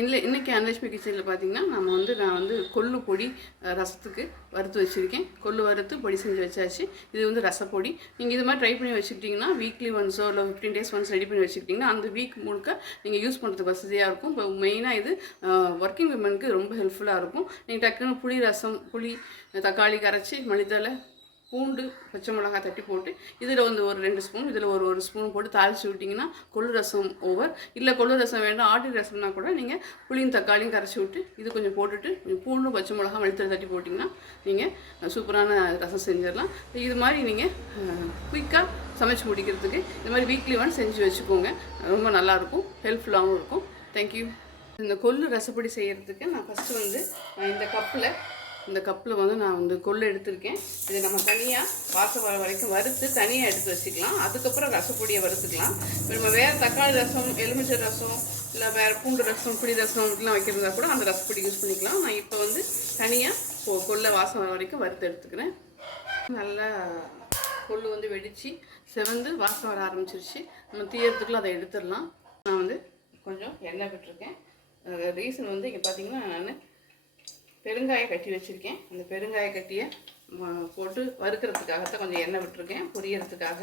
இல்லை இன்றைக்கி அனலட்சுமி கிச்சனில் பார்த்தீங்கன்னா நம்ம வந்து நான் வந்து கொள்ளு பொடி ரசத்துக்கு வறுத்து வச்சுருக்கேன். கொள்ளு வறுத்து பொடி செஞ்சு வச்சாச்சு. இது வந்து ரசப்பொடி. நீங்கள் இது மாதிரி ட்ரை பண்ணி வச்சுக்கிட்டிங்கன்னா வீக்லி ஒன்ஸோ இல்லை ஃபிஃப்டீன் டேஸ் ஒன்ஸ் ரெடி பண்ணி வச்சுக்கிட்டிங்கன்னா அந்த வீக் முழுக்க நீங்கள் யூஸ் பண்ணுறதுக்கு வசதியாக இருக்கும். இப்போ மெயினாக இது ஒர்க்கிங் விமனுக்கு ரொம்ப ஹெல்ப்ஃபுல்லாக இருக்கும். நீங்கள் டக்குன்னு புளி ரசம் புளி தக்காளி கரைச்சி மல்லித்தலை பூண்டு பச்சை மிளகாய் தட்டி போட்டு இதில் வந்து ஒரு ரெண்டு ஸ்பூன் இதில் ஒரு ஒரு ஸ்பூன் போட்டு தாளித்து விட்டிங்கன்னா கொள்ளு ரசம் ஓவர் இல்லை கொள்ளு ரசம் வேண்டாம் ஆட்டு ரசம்னா கூட நீங்கள் புளியும் தக்காளியும் கரைச்சி விட்டு இது கொஞ்சம் போட்டுட்டு கொஞ்சம் பூண்டு பச்சை மிளகாய் மல்லித்தலை தட்டி போட்டிங்கன்னா நீங்கள் சூப்பரான ரசம் செஞ்சிடலாம். இது மாதிரி நீங்கள் குயிக்காக சமைச்சு முடிக்கிறதுக்கு இந்த மாதிரி வீக்லி ஒன் செஞ்சு வச்சுக்கோங்க. ரொம்ப நல்லாயிருக்கும் ஹெல்ப்ஃபுல்லாகவும் இருக்கும். தேங்க்யூ இந்த கொள்ளு ரசப்படி செய்கிறதுக்கு நான் ஃபஸ்ட்டு வந்து இந்த கப்பில் இந்த கப்பில் வந்து நான் வந்து கொள்ளு எடுத்திருக்கேன். இதை நம்ம தனியாக வாசம் வர வரைக்கும் வறுத்து தனியாக எடுத்து வச்சுக்கலாம். அதுக்கப்புறம் ரசப்பொடியை வறுத்துக்கலாம். இப்போ நம்ம வேறு தக்காளி ரசம் எலுமிச்சை ரசம் இல்லை வேறு பூண்டு ரசம் புளி ரசம் இப்படிலாம் வைக்கிறதா கூட அந்த ரசப்பொடி யூஸ் பண்ணிக்கலாம். நான் இப்போ வந்து தனியாக கொள்ளை வாசம் வர வரைக்கும் வறுத்து எடுத்துக்கிறேன். நல்லா கொள்ளு வந்து வெடித்து செவந்து வாசம் வர ஆரம்பிச்சிருச்சு. நம்ம தீயறதுக்குள்ள அதை எடுத்துடலாம். நான் வந்து கொஞ்சம் எண்ணெய் விட்டுருக்கேன். ரீசன் வந்து இங்கே பார்த்தீங்கன்னா நான் பெருங்காய கட்டி வச்சுருக்கேன். அந்த பெருங்காய கட்டியை போட்டு வறுக்கிறதுக்காகத்தான் கொஞ்சம் எண்ணெய் விட்டுருக்கேன். பொரியறதுக்காக.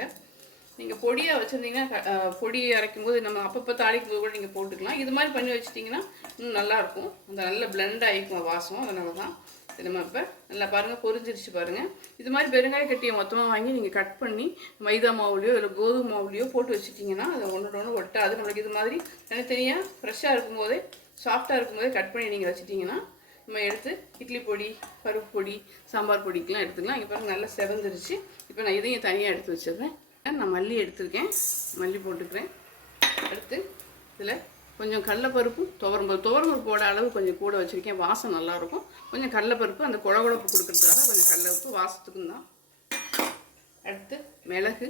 நீங்கள் பொடியாக வச்சுருந்தீங்கன்னா க- பொடி அரைக்கும் போது நம்ம அப்பப்போ தாளிக்கும் போது கூட நீங்கள் போட்டுக்கலாம். இது மாதிரி பண்ணி வச்சிட்டிங்கன்னா இன்னும் நல்லாயிருக்கும். அந்த நல்ல பிளெண்ட் ஆகிக்கும் வாசம். அதனால தான் இது நம்ம இப்போ நல்லா பாருங்கள் பொரிஞ்சிருச்சு பாருங்கள் இது மாதிரி பெருங்காய கட்டியை மொத்தமாக வாங்கி நீங்கள் கட் பண்ணி மைதா மாவுலையோ இல்லை கோதுமை மாவுலையோ போட்டு வச்சுட்டிங்கன்னா அதை ஒன்றோட ஒன்று ஒட்டாது. நம்மளுக்கு இது மாதிரி தனித்தனியாக ஃப்ரெஷ்ஷாக இருக்கும்போதே சாஃப்டாக இருக்கும்போதே கட் பண்ணி நீங்கள் வச்சிட்டிங்கன்னா நம்ம எடுத்து இட்லி பொடி பருப்பு பொடி சாம்பார் பொடிக்கெலாம் எடுத்துக்கலாம். இங்கே பாருங்க நல்லா செவந்துருச்சு. இப்போ நான் இதையும் தனியாக எடுத்து வச்சிடுறேன். நான் மல்லி எடுத்துருக்கேன். மல்லி போட்டுக்கிறேன். அடுத்து இதில் கொஞ்சம் கடலப்பருப்பும் துவரம்பருப்பு துவரம்பருப்போட அளவு கொஞ்சம் கூட வச்சுருக்கேன். வாசம் நல்லாயிருக்கும். கொஞ்சம் கடலப்பருப்பு அந்த குழகுழப்பு கொடுக்குறதுக்காக கொஞ்சம் கடலப்பருப்பு வாசத்துக்கும் தான். அடுத்து மிளகு.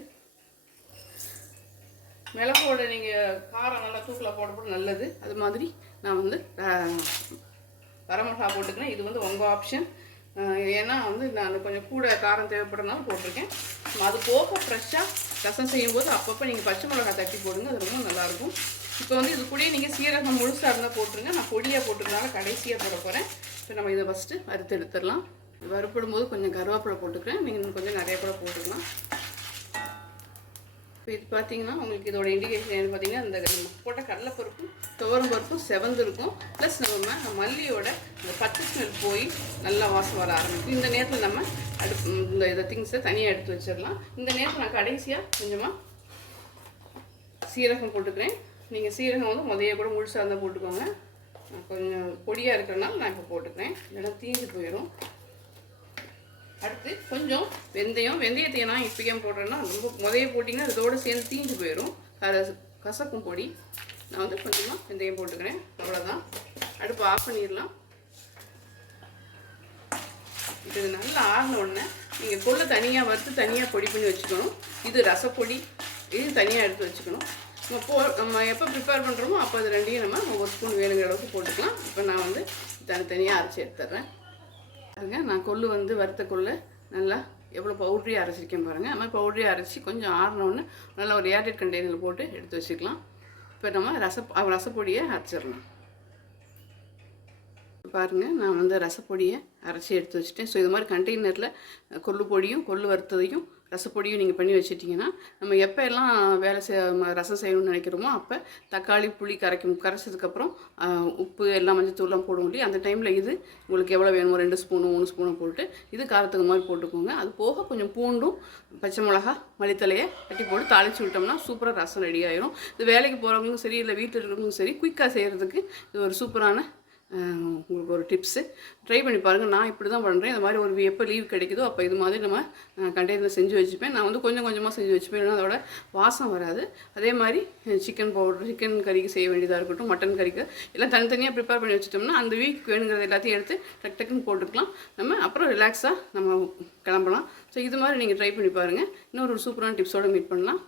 மிளகோட நீங்கள் காரம் நல்லா தூக்கில் போட போட நல்லது. அது மாதிரி நான் வந்து வரமிளகா போட்டுக்கிறேன் இது வந்து உங்கள் ஆப்ஷன் ஏன்னா வந்து நான் கொஞ்சம் கூட காரம் தேவைப்படுறதுனால போட்டிருக்கேன். அது போக ஃப்ரெஷ்ஷாக ரசம் செய்யும்போது அப்பப்போ நீங்கள் பச்சை மிளகாய் தட்டி போடுங்க. அது ரொம்ப நல்லாயிருக்கும். இப்போ வந்து இது கூடயே நீங்கள் சீரகம் முழுசாக இருந்தால் போட்டுருங்க. நான் பொடியாக போட்டுருந்தால கடைசியாக போட போகிறேன் இப்போ நம்ம இதை ஃபஸ்ட்டு வறுத்து எடுத்துடலாம். வறுப்படும் போது கொஞ்சம் கருவேப்பிலை போட்டுக்கிறேன். நீங்கள் இன்னும் கொஞ்சம் நிறைய கூட போட்டுக்கலாம். இப்போ இது பார்த்தீங்கன்னா உங்களுக்கு இதோட இண்டிகேஷன் என்ன பார்த்தீங்கன்னா இந்த நம்ம போட்ட கடலைப்பருப்பும் துவரம் பருப்பும் செவந்திருக்கும் ப்ளஸ் நம்ம மல்லியோட இந்த பச்சை ஸ்மெல் போய் நல்லா வாசம் வர ஆரம்பிக்கும். இந்த நேரத்தில் நம்ம அடுப்பு இந்த இதை திங்ஸை தனியாக எடுத்து வச்சிடலாம். இந்த நேரத்தில் நான் கடைசியாக கொஞ்சமாக சீரகம் போட்டுக்கிறேன். நீங்கள் சீரகம் வந்து முதைய கூட முழுசாக இருந்தால் போட்டுக்கோங்க. கொஞ்சம் பொடியாக இருக்கிறனால நான் இப்போ போட்டுக்கிறேன். இல்லைன்னா தீஞ்சு போயிடும் அடுத்து கொஞ்சம் வெந்தயம் வெந்தயத்தை நான் இப்போ ஏன் போடுறேன்னா ரொம்ப முதைய போட்டிங்கன்னா இதோட சேர்ந்து தீஞ்சு போயிடும். அதை கசக்கும் பொடி. நான் வந்து கொஞ்சமாக வெந்தயம் போட்டுக்கிறேன். அவ்வளோதான் அடுப்பு ஆஃப் பண்ணிடலாம். இது நல்லா ஆகின உடனே நீங்கள் கொள்ளை தனியாக வறுத்து தனியாக பொடி பண்ணி வச்சுக்கணும். இது ரசப்பொடி. இது தனியாக எடுத்து வச்சுக்கணும். நம்ம போ நம்ம எப்போ ப்ரிப்பேர் பண்ணுறோமோ அப்போ அது ரெண்டையும் நம்ம ஒரு ஸ்பூன் வேணுங்கிற அளவுக்கு போட்டுக்கலாம். இப்போ நான் வந்து தனித்தனியாக அரைச்சி எடுத்துட்றேன். அதுங்க நான் கொள்ளு வந்து வறுத்த கொள்ளு நல்லா எவ்வளோ பவுட்ரியாக அரைச்சிருக்கேன் பாருங்கள் அது மாதிரி பவுட்ரியாக அரைச்சி கொஞ்சம் ஆறினோடனே நல்லா ஒரு ஏர்டெட் கண்டெய்னரில் போட்டு எடுத்து வச்சுக்கலாம். இப்போ நம்ம ரச ரசப்பொடியை அரைச்சிடலாம். பாருங்கள் நான் வந்து ரசப்பொடியை அரைச்சி எடுத்து வச்சுட்டேன். ஸோ இது மாதிரி கண்டெய்னரில் கொள்ளு பொடியும் கொள்ளு வறுத்ததையும் ரசப்பொடியும் நீங்கள் பண்ணி வச்சிட்டிங்கன்னா நம்ம எப்போ எல்லாம் வேலை செய் ம- ரசம் செய்யணும்னு நினைக்கிறோமோ அப்போ தக்காளி புளி கரைக்கும் கரைச்சதுக்கப்புறம் உப்பு எல்லாம் மஞ்சத்தூள்லாம் போடுவோம் இல்லையா? அந்த டைமில் இது உங்களுக்கு எவ்வளோ வேணுமோ ரெண்டு ஸ்பூனு மூணு ஸ்பூனும் போட்டு இது காரத்துக்கு மாதிரி போட்டுக்கோங்க. அது போக கொஞ்சம் பூண்டும் பச்சை மிளகா மளித்தலையை கட்டி போட்டு தாளித்து விட்டோம்னா சூப்பராக ரசம் ரெடி ஆயிரும். இது வேலைக்கு போகிறவங்களும் சரி இல்லை வீட்டில் இருக்கிறவங்களும் சரி குயிக்காக செய்கிறதுக்கு இது ஒரு சூப்பரான உங்களுக்கு ஒரு டிப்ஸு ட்ரை பண்ணி பாருங்கள் நான் இப்படி தான் பண்ணுறேன் இந்த மாதிரி ஒரு எப்போ லீவ் கிடைக்குதோ அப்போ இது மாதிரி நம்ம கண்டெய்னரில் செஞ்சு வச்சுப்பேன். நான் வந்து கொஞ்சம் கொஞ்சமாக செஞ்சு வச்சுப்பேன். இல்லைன்னா அதோட வாசம் வராது. அதே மாதிரி சிக்கன் பவுடர் சிக்கன் கறிக்கு செய்ய வேண்டியதாக இருக்கட்டும். மட்டன் கறிக்கு எல்லாம் தனித்தனியாக ப்ரிப்பேர் பண்ணி வச்சுட்டோம்னா அந்த வீக் வேணுங்கிறது எல்லாத்தையும் எடுத்து டக் டக்குன்னு போட்டுக்கலாம். நம்ம அப்புறம் ரிலாக்ஸாக நம்ம கிளம்பலாம். ஸோ இது மாதிரி நீங்கள் ட்ரை பண்ணி பாருங்கள் இன்னொரு சூப்பரான டிப்ஸோடு மீட் பண்ணலாம்.